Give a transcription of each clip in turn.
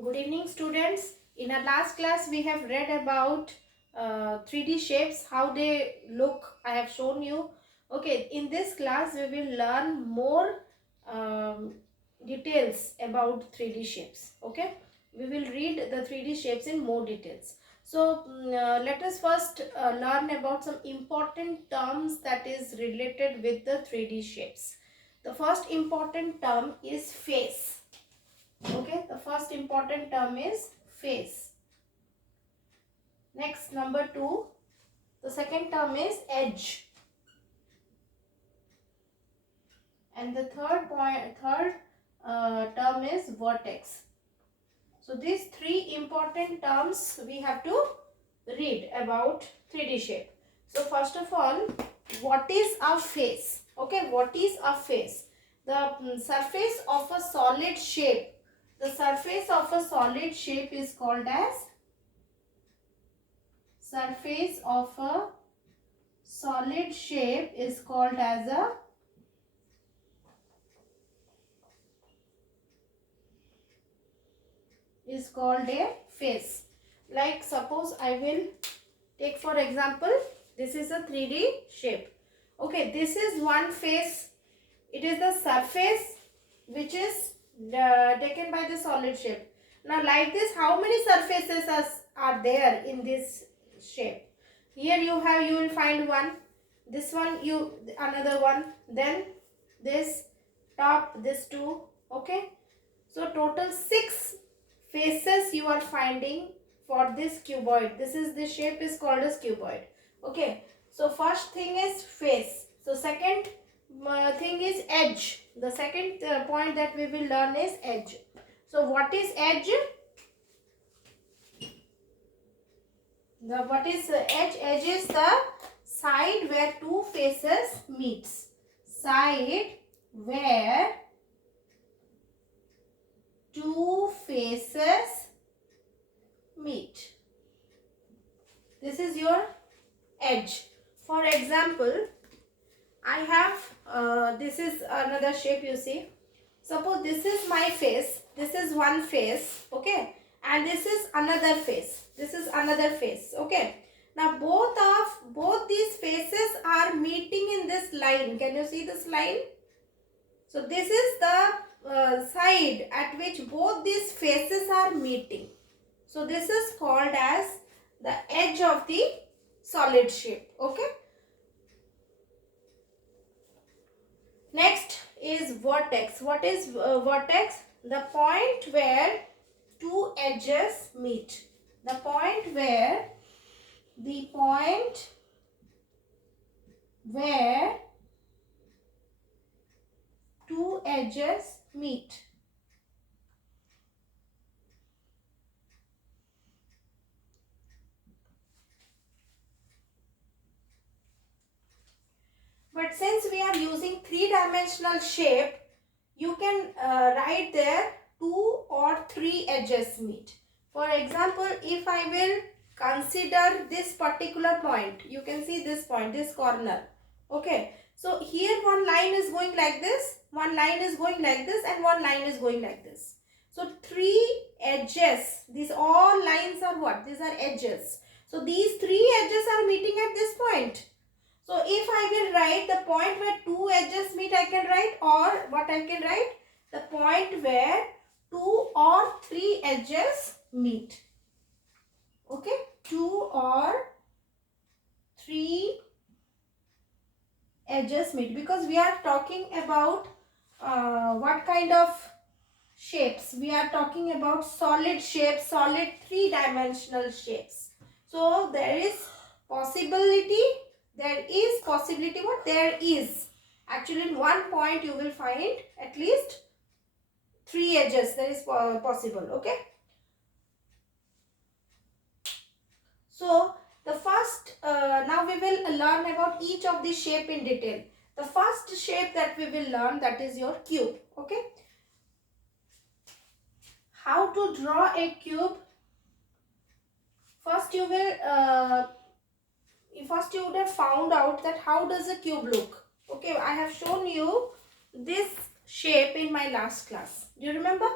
Good evening, students. In our last class, we have read about 3D shapes, how they look. I have shown you. Okay, in this class, we will learn more um, details about 3D shapes. Okay, we will read the 3D shapes in more details. So, let us first learn about some important terms that is related with the 3D shapes. The first important term is face. Okay, the first important term is face. Next, number 2, the second term is edge, and the third term is vertex. So these three important terms we have to read about 3D shape. So first of all, what is a face? Okay, what is a face? The surface of a solid shape. The surface of a solid shape is called as surface of a solid shape is called as a face. Like suppose I will take for example, this is a 3D shape. Okay, this is one face. It is the surface which is taken by the solid shape. Now like this, how many surfaces are there in this shape? Here you will find one, this one, another one, then this top, this two. Okay, so total 6 faces you are finding for this cuboid. This shape is called as cuboid. Okay, so first thing is face. So second thing is edge. The second point that we will learn is edge. So what is edge? What is edge? Edge is the side where two faces meets. Side where two faces meet. This is your edge. For example, I have this is another shape, you see. Suppose this is my face, this is one face, okay, and this is another face, this is another face. Okay, now both these faces are meeting in this line. Can you see this line? So this is the side at which both these faces are meeting. So this is called as the edge of the solid shape. Okay, next is vertex. What is vertex? The point where two edges meet. The point where two edges meet. But since we are using three-dimensional shape, you can write there 2 or 3 edges meet. For example, if I will consider this particular point, you can see this point, this corner. Okay, so here one line is going like this, one line is going like this, and one line is going like this. So 3 edges, these all lines are what? These are edges. So these 3 edges are meeting at this point. So if I will write the point where two edges meet, I can write, or what I can write? The point where 2 or 3 edges meet. Okay, 2 or 3 edges meet, because we are talking about what kind of shapes? We are talking about solid shapes, solid 3-dimensional shapes. So there is possibility, what? There is. Actually, in one point you will find at least 3 edges. That is possible. Okay. So the first, now we will learn about each of the shape in detail. The first shape that we will learn, that is your cube. Okay. How to draw a cube? First you will first you would have found out that how does a cube look. Okay, I have shown you this shape in my last class. Do you remember?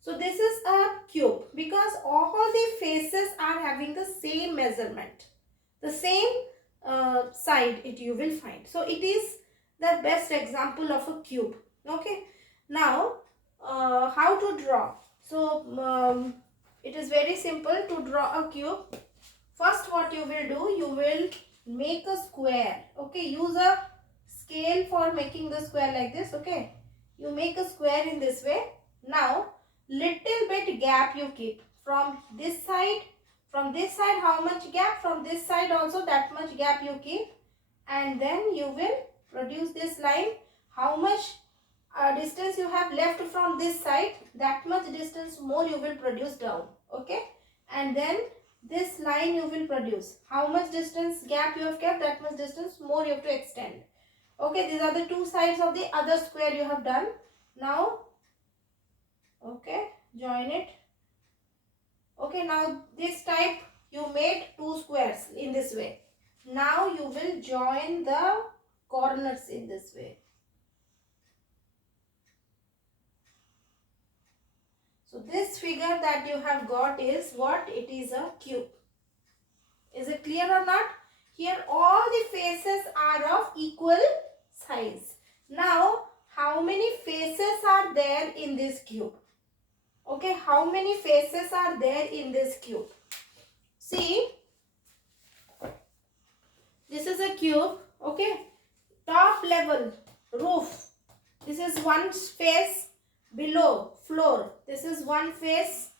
So this is a cube because all the faces are having the same measurement, the same side you will find. So it is the best example of a cube. Okay, now how to draw? So it is very simple to draw a cube. First what you will do, you will make a square. Okay, use a scale for making the square like this. Okay, you make a square in this way. Now little bit gap you keep from this side. From this side how much gap? From this side also that much gap you keep, and then you will produce this line. How much distance you have left from this side, that much distance more you will produce down. Okay, and then this line you will produce. How much distance gap you have kept, that much distance more you have to extend. Okay, these are the two sides of the other square you have done. Now, okay, join it. Okay, now this type you made two squares in this way. Now you will join the corners in this way. So this figure that you have got is what? It is a cube. Is it clear or not? Here all the faces are of equal size. Now how many faces are there in this cube? Okay, how many faces are there in this cube? See, this is a cube. Okay, top level, roof. This is one face. Below, floor. This is one face.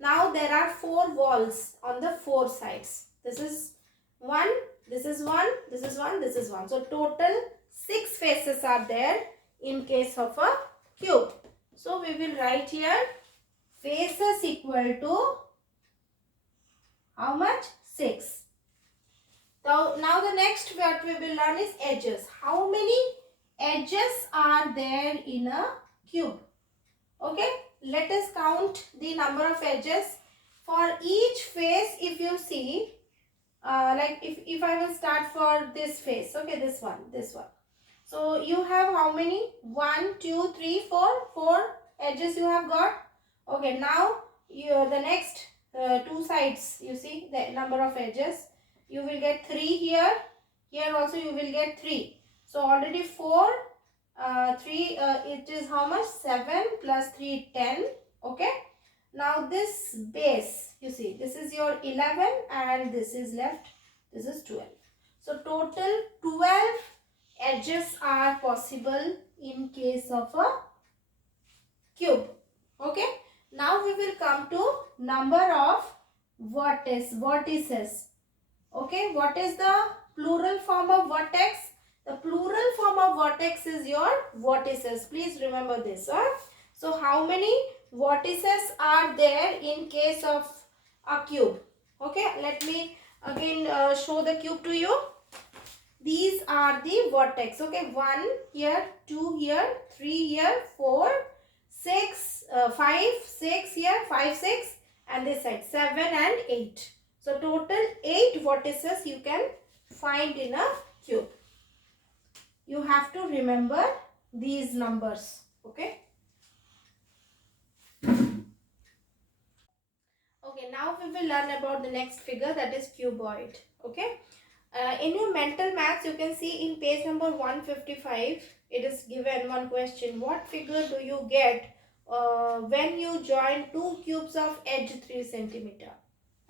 Now there are four walls on the four sides. This is one, this is one, this is one, this is one. So total 6 faces are there in case of a cube. So we will write here faces equal to how much? 6. So now the next what we will learn is edges. How many edges are there in a cube? Okay, let us count the number of edges. For each face, if you see, like if I will start for this face, okay, this one. So you have how many? 1, 2, 3, 4. 4 edges you have got. Okay, now the next two sides, you see the number of edges. You will get 3 here. Here also you will get 3. So already 4. 3 it is how much? 7 plus 3 10. Okay, now this base, you see, this is your 11 and this is left, this is 12. So total 12 edges are possible in case of a cube. Okay, now we will come to number of vertices. Okay, what is the plural form of vertex? The plural form of vertex is your vertices. Please remember this. So how many vertices are there in case of a cube? Okay, let me again show the cube to you. These are the vertex. Okay, 1 here, 2 here, 3 here, 4, 6, 5, 6 here, 5, 6, and this side 7 and 8. So total 8 vertices you can find in a cube. You have to remember these numbers. Okay. Okay, now we will learn about the next figure, that is cuboid. Okay. In your mental maths, you can see in page number 155, it is given one question. What figure do you get when you join two cubes of edge 3 centimeter?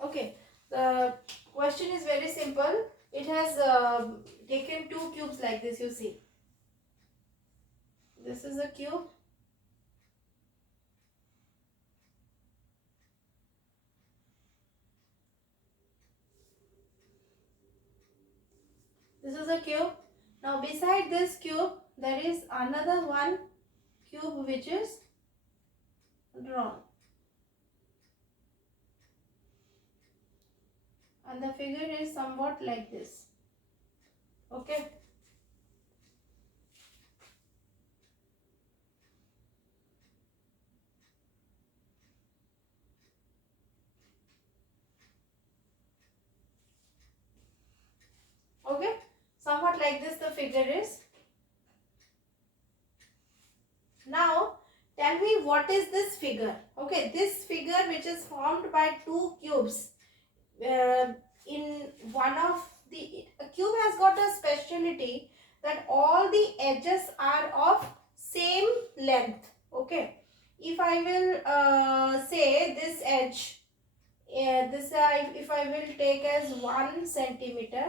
Okay. The question is very simple. It has taken two cubes like this, you see. This is a cube. This is a cube. Now beside this cube, there is another one cube which is drawn. And the figure is somewhat like this. Okay. Okay. Somewhat like this the figure is. Now tell me what what is this figure? Okay, this figure which is formed by two cubes. In one of the a cube has got a speciality that all the edges are of same length. Okay, if I will say this edge, if I will take as 1 centimeter,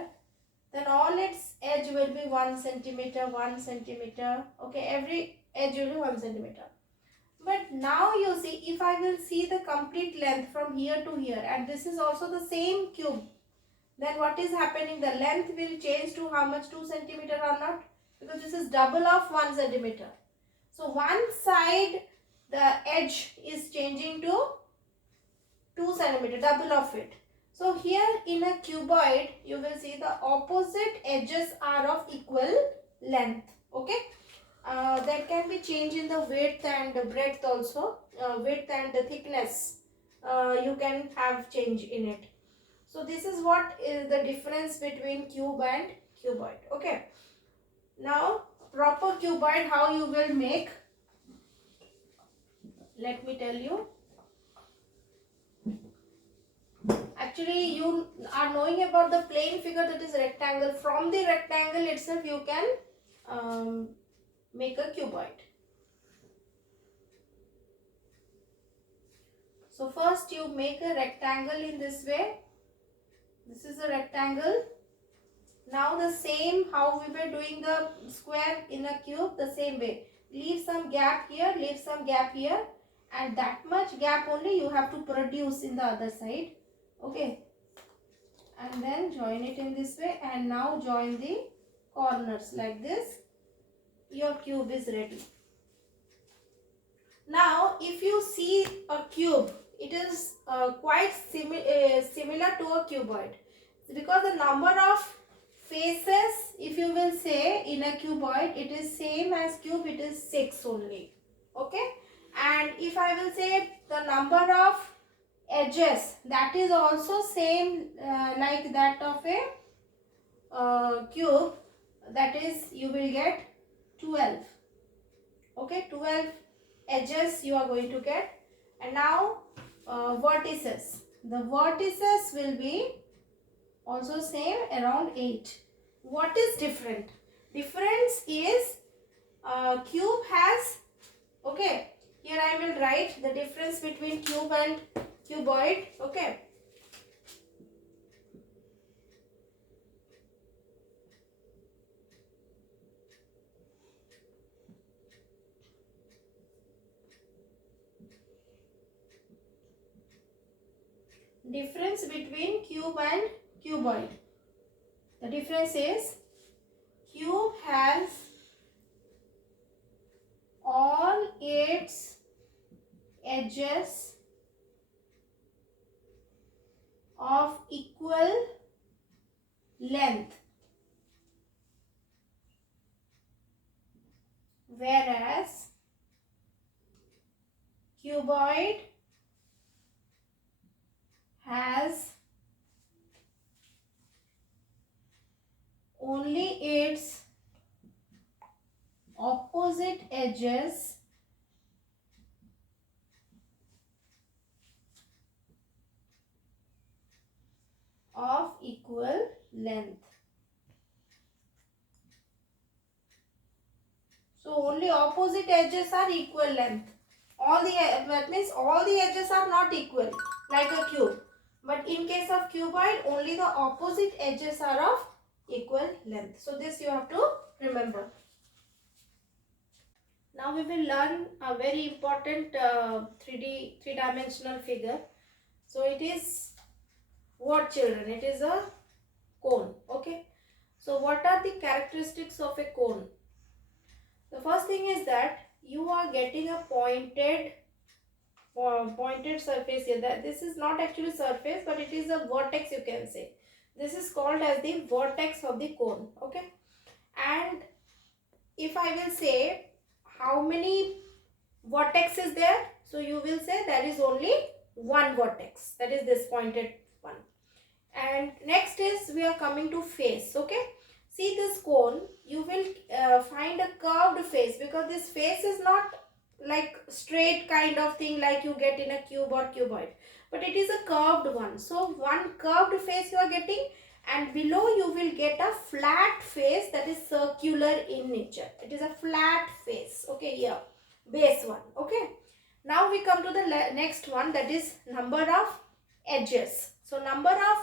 then all its edge will be 1 centimeter, 1 centimeter. Okay, every edge will be 1 centimeter. But now you see, if I will see the complete length from here to here, and this is also the same cube, then what is happening? The length will change to how much? 2 centimeter or not? Because this is double of 1 centimeter. So one side, the edge is changing to 2 centimeter, double of it. So here in a cuboid, you will see the opposite edges are of equal length. Okay. There can be change in the width and the breadth also. Width and the thickness. You can have change in it. So this is what is the difference between cube and cuboid. Okay. Now proper cuboid, how you will make? Let me tell you. Actually, you are knowing about the plane figure, that is rectangle. From the rectangle itself, you can make a cuboid. So first you make a rectangle in this way. This is a rectangle. Now the same how we were doing the square in a cube, the same way. Leave some gap here, leave some gap here, and that much gap only you have to produce in the other side. Okay. And then join it in this way, and now join the corners like this. Your cube is ready. Now if you see a cube, it is quite similar to a cuboid, because the number of faces, if you will say in a cuboid, it is same as cube, it is 6 only. Okay, and if I will say the number of edges, that is also same like that of a cube, that is you will get 12. Okay, 12 edges you are going to get. And now vertices, the vertices will be also same, around 8. What is different? Difference is cube has, okay, here I will write the difference between cube and cuboid. Okay, difference between cube and cuboid. The difference is cube has all its edges of equal length, whereas cuboid has only its opposite edges of equal length. So only opposite edges are equal length. That means all the edges are not equal like a cube. But in case of cuboid, only the opposite edges are of equal length. So this you have to remember. Now we will learn a very important three-dimensional figure. So it is what, children? It is a cone. Okay. So what are the characteristics of a cone? The first thing is that you are getting a pointed surface here. That this is not actually surface, but it is a vertex, you can say. This is called as the vertex of the cone. Okay. And if I will say how many vertex is there, so you will say there is only one vertex, that is this pointed one. And next is we are coming to face. Okay, see this cone, you will find a curved face, because this face is not like straight kind of thing like you get in a cube or cuboid, but it is a curved one. So one curved face you are getting, and below you will get a flat face that is circular in nature. It is a flat face. Okay, here base one. Okay, now we come to the next one, that is number of edges. So number of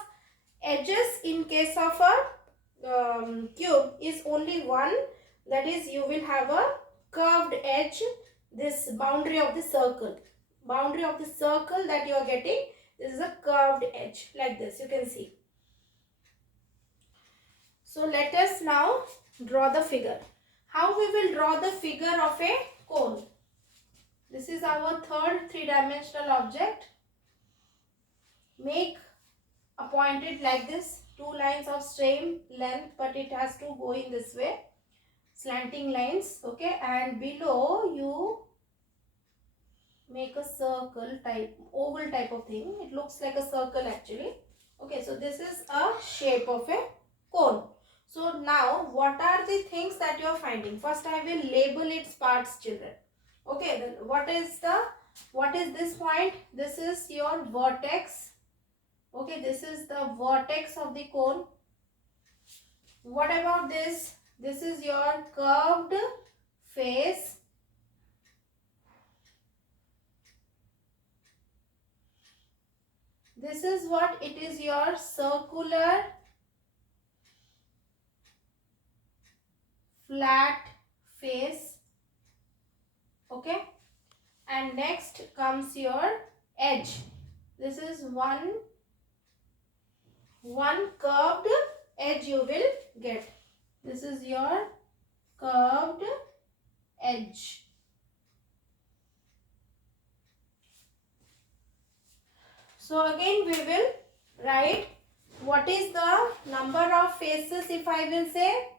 edges in case of a cube is only one, that is you will have a curved edge, this boundary of the circle, that you are getting, this is a curved edge like this, you can see. So let us now draw the figure. How we will draw the figure of a cone? This is our third three-dimensional object. Make a pointed like this, two lines of same length, but it has to go in this way, slanting lines. Okay, and below you make a circle type, oval type of thing. It looks like a circle actually. Okay, so this is a shape of a cone. So now what are the things that you are finding? First I will label its parts, children. Okay, then what is this point? This is your vertex. Okay, this is the vertex of the cone. What about this? This is your curved face. This is what it is, your circular flat face. Okay, and next comes your edge. This is one curved edge you will get. This is your curved edge. So again we will write what is the number of faces. If I will say,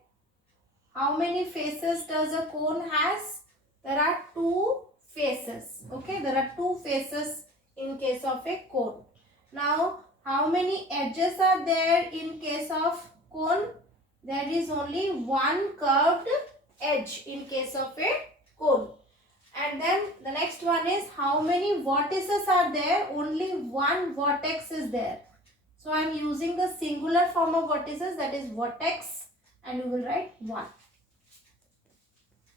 how many faces does a cone has? There are two faces. Okay, there are two faces in case of a cone. Now how many edges are there in case of cone? There is only one curved edge in case of a cone. And then the next one is, how many vertices are there? Only one vertex is there. So I am using the singular form of vertices, that is vertex, and you will write 1.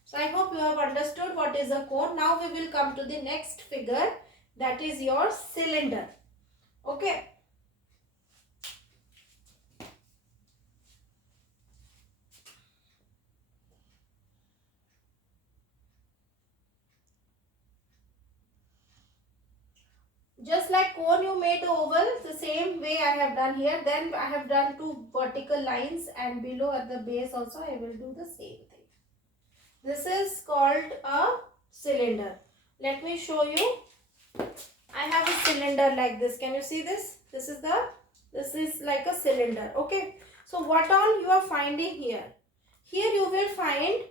So I hope you have understood what is a cone. Now we will come to the next figure, that is your cylinder. Okay. Just like cone you made the oval, the same way I have done here. Then I have done two vertical lines, and below at the base also I will do the same thing. This is called a cylinder. Let me show you. I have a cylinder like this. Can you see this? This is like a cylinder. Okay. So what all you are finding here? Here you will find,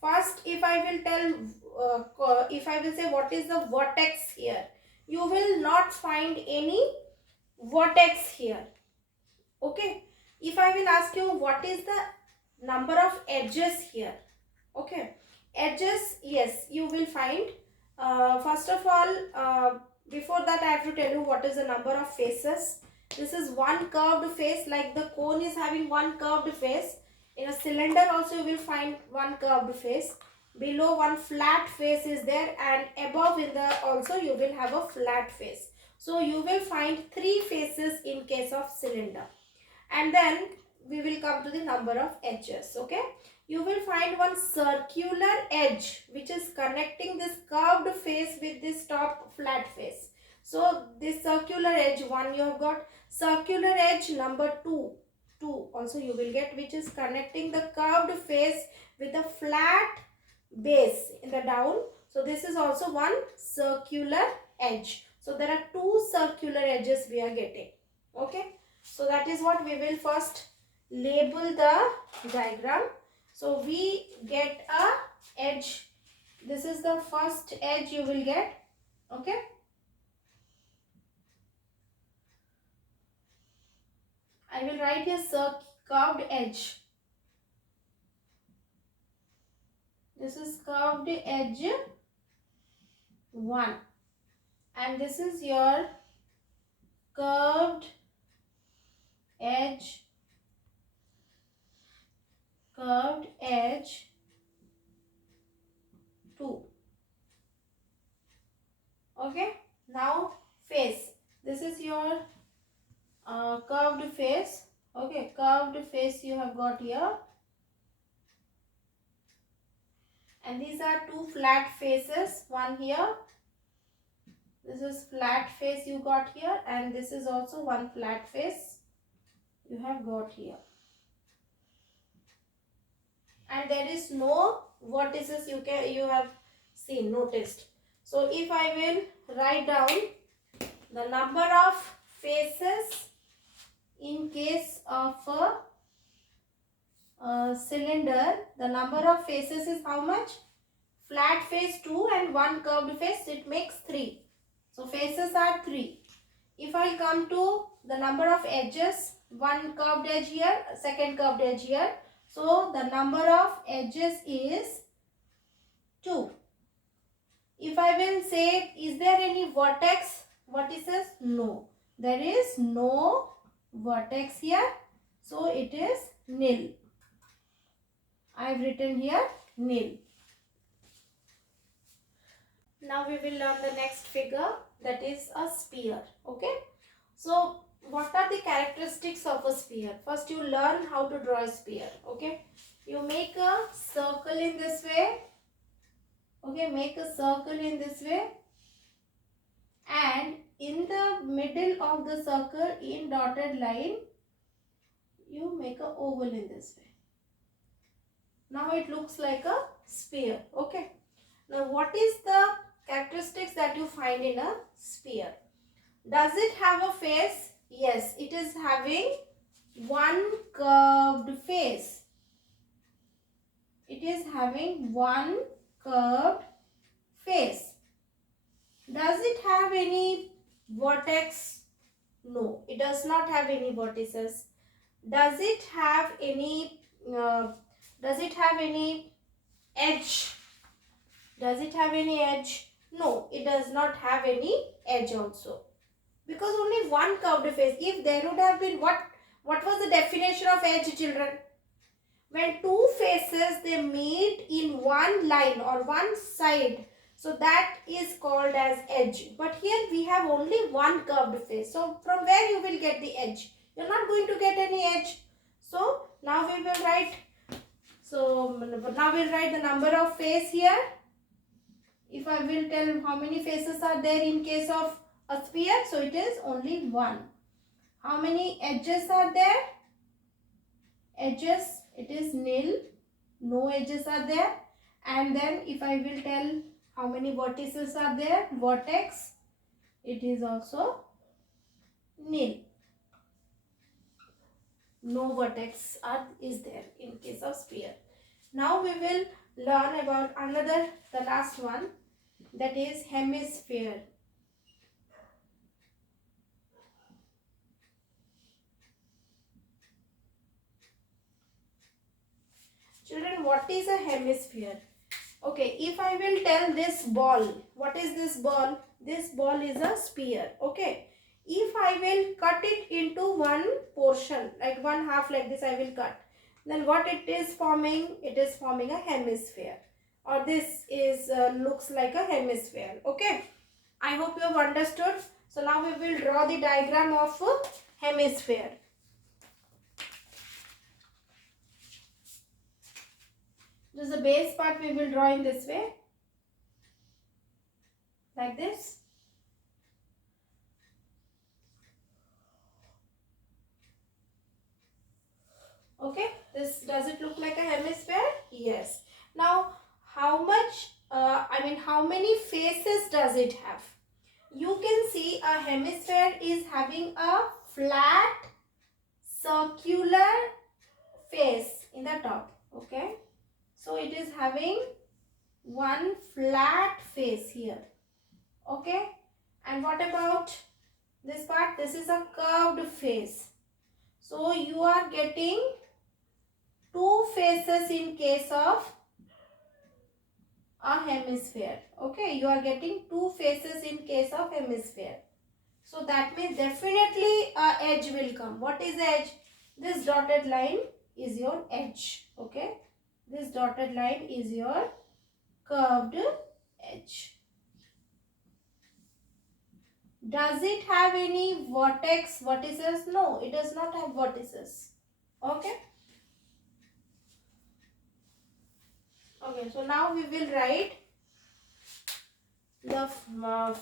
first if I will tell, if I will say what is the vertex here, you will not find any vertex here. Okay, if I will ask you what is the number of edges here, okay, edges, yes, you will find. First of all, before that I have to tell you what is the number of faces. This is one curved face, like the cone is having one curved face. In a cylinder also you will find one curved face. Below one flat face is there, and above in the also you will have a flat face. So you will find 3 faces in case of cylinder. And then we will come to the number of edges. Okay, you will find one circular edge which is connecting this curved face with this top flat face. So this circular edge 1 you have got, circular edge number 2 also you will get, which is connecting the curved face with the flat base in the down. So this is also one circular edge. So there are 2 circular edges we are getting. Okay, so that is what we will first label the diagram. So we get a edge. This is the first edge you will get. Okay, I will write here curved edge. This is curved edge. 1, and this is your curved edge, 2. Okay, now face. This is your curved face. Okay, curved face you have got here, and these are 2 flat faces. One here, this is flat face you got here, and this is also one flat face you have got here, and there is no vertices you have seen, noticed. So if I will write down the number of faces in case of a cylinder, the number of faces is how much? Flat face 2 and one curved face, it makes 3. So faces are 3. If I come to the number of edges, one curved edge here, second curved edge here. So the number of edges is 2. If I will say, is there any vertex? Vertices? No. There is no vertex here. So it is nil. I have written here nil. Now we will learn the next figure, that is a sphere. Okay. So what are the characteristics of a sphere? First you learn how to draw a sphere. Okay. You make a circle in this way. Okay. Make a circle in this way. And in the middle of the circle, in dotted line, you make a oval in this way. Now it looks like a sphere. Okay. Now what is the characteristics that you find in a sphere? Does it have a face? Yes, it is having one curved face. It is having one curved face. Does it have any vertex? No, it does not have any vertices. Does it have any edge? Does it have any edge? No, it does not have any edge also. Because only one curved face. If there would have been, what was the definition of edge, children? When two faces they meet in one line or one side, so that is called as edge. But here we have only one curved face. So from where you will get the edge? You are not going to get any edge. So now we will write. So now we'll write the number of face here. If I will tell how many faces are there in case of a sphere, so it is only 1. How many edges are there? Edges, it is nil. No edges are there. And then if I will tell how many vertices are there, vertex, it is also nil. No vertex is there in case of sphere. Now we will learn about the last one, that is hemisphere. Children, what is a hemisphere? Okay, if I will tell this ball, what is this ball? This ball is a sphere. Okay, if I will cut it into one portion, like one half like this I will cut, then what it is forming? It is forming a hemisphere, or this is looks like a hemisphere. Okay, I hope you have understood. So now we will draw the diagram of a hemisphere. This is the base part, we will draw in this way, like this. Okay, this, does it look like a hemisphere? Yes. Now how much, how many faces does it have? You can see a hemisphere is having a flat circular face in the top. Okay, so it is having one flat face here. Okay, and what about this part? This is a curved face. So you are getting 2 faces in case of a hemisphere. Okay, you are getting two faces in case of hemisphere. So that means definitely a edge will come. What is edge? This dotted line is your edge. Okay, this dotted line is your curved edge. Does it have any vertices? No, it does not have vertices. Okay. Okay, so now we will write the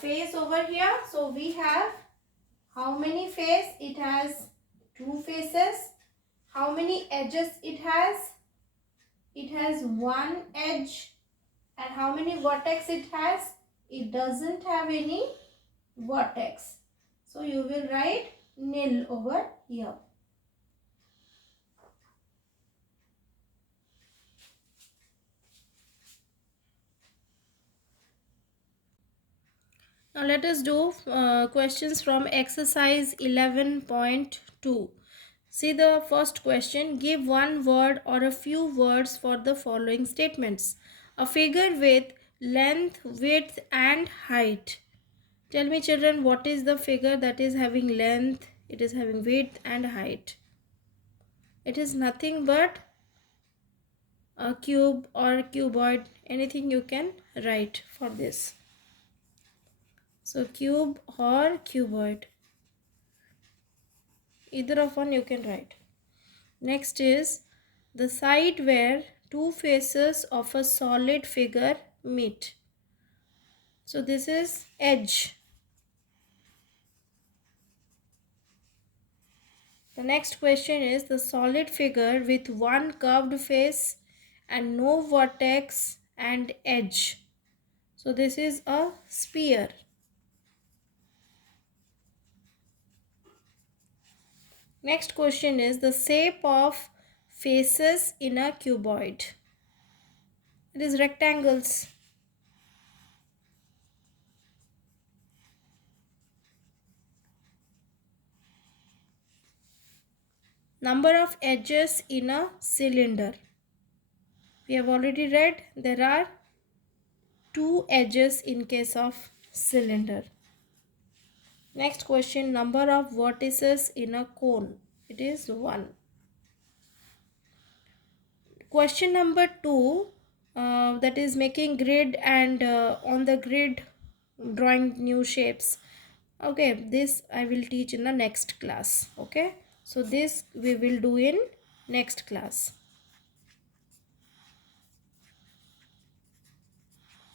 face over here. So we have how many face? It has two faces. How many edges it has? It has one edge. And how many vertex it has? It doesn't have any vertex. So you will write nil over here. Now let us do questions from exercise 11.2. See the first question. Give one word or a few words for the following statements. A figure with length, width and height. Tell me children, what is the figure that is having length, it is having width and height? It is nothing but a cube or cuboid. Anything you can write for this. So cube or cuboid, either of one you can write. Next is the side where two faces of a solid figure meet. So this is edge. The next question is the solid figure with one curved face and no vertex and edge. So this is a sphere. Next question is the shape of faces in a cuboid. It is rectangles. Number of edges in a cylinder. We have already read there are two edges in case of cylinder. Next question, number of vertices in a cone. It is 1. Question number 2, that is making grid and on the grid drawing new shapes. Okay, this I will teach in the next class. Okay, so this we will do in next class.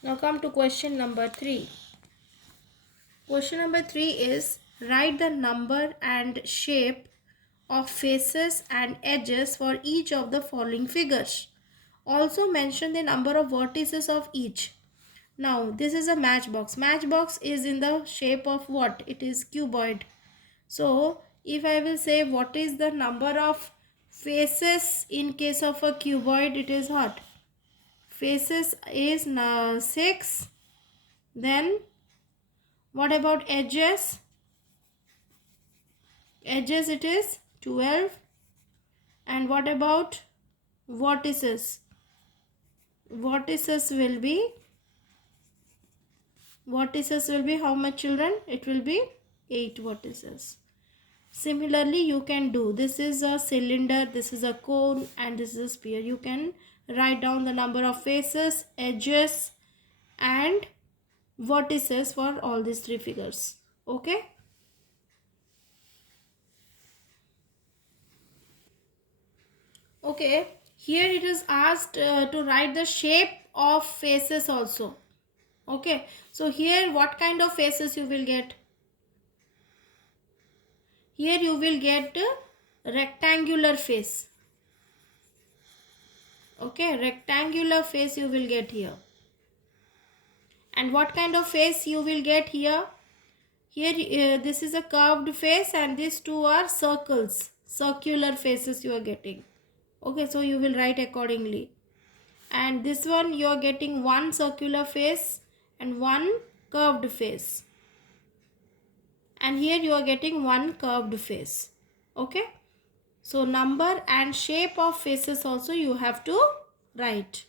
Now come to question number 3. Question number 3 is write the number and shape of faces and edges for each of the following figures. Also mention the number of vertices of each. Now this is a matchbox. Matchbox is in the shape of what? It is cuboid. So if I will say what is the number of faces in case of a cuboid, it is what? Faces is 6. Then what about edges? Edges it is 12. And what about vertices? Vertices will be how much children? It will be 8 vertices. Similarly you can do, this is a cylinder, this is a cone and this is a sphere. You can write down the number of faces, edges and vertices for all these three figures. Okay. Okay, here it is asked to write the shape of faces also. Okay, so here what kind of faces you will get? Here you will get a rectangular face. Okay, rectangular face you will get here. And what kind of face you will get here? Here this is a curved face and these two are circles. Circular faces you are getting. Okay, so you will write accordingly. And this one you are getting one circular face and one curved face. And here you are getting one curved face. Okay. So number and shape of faces also you have to write.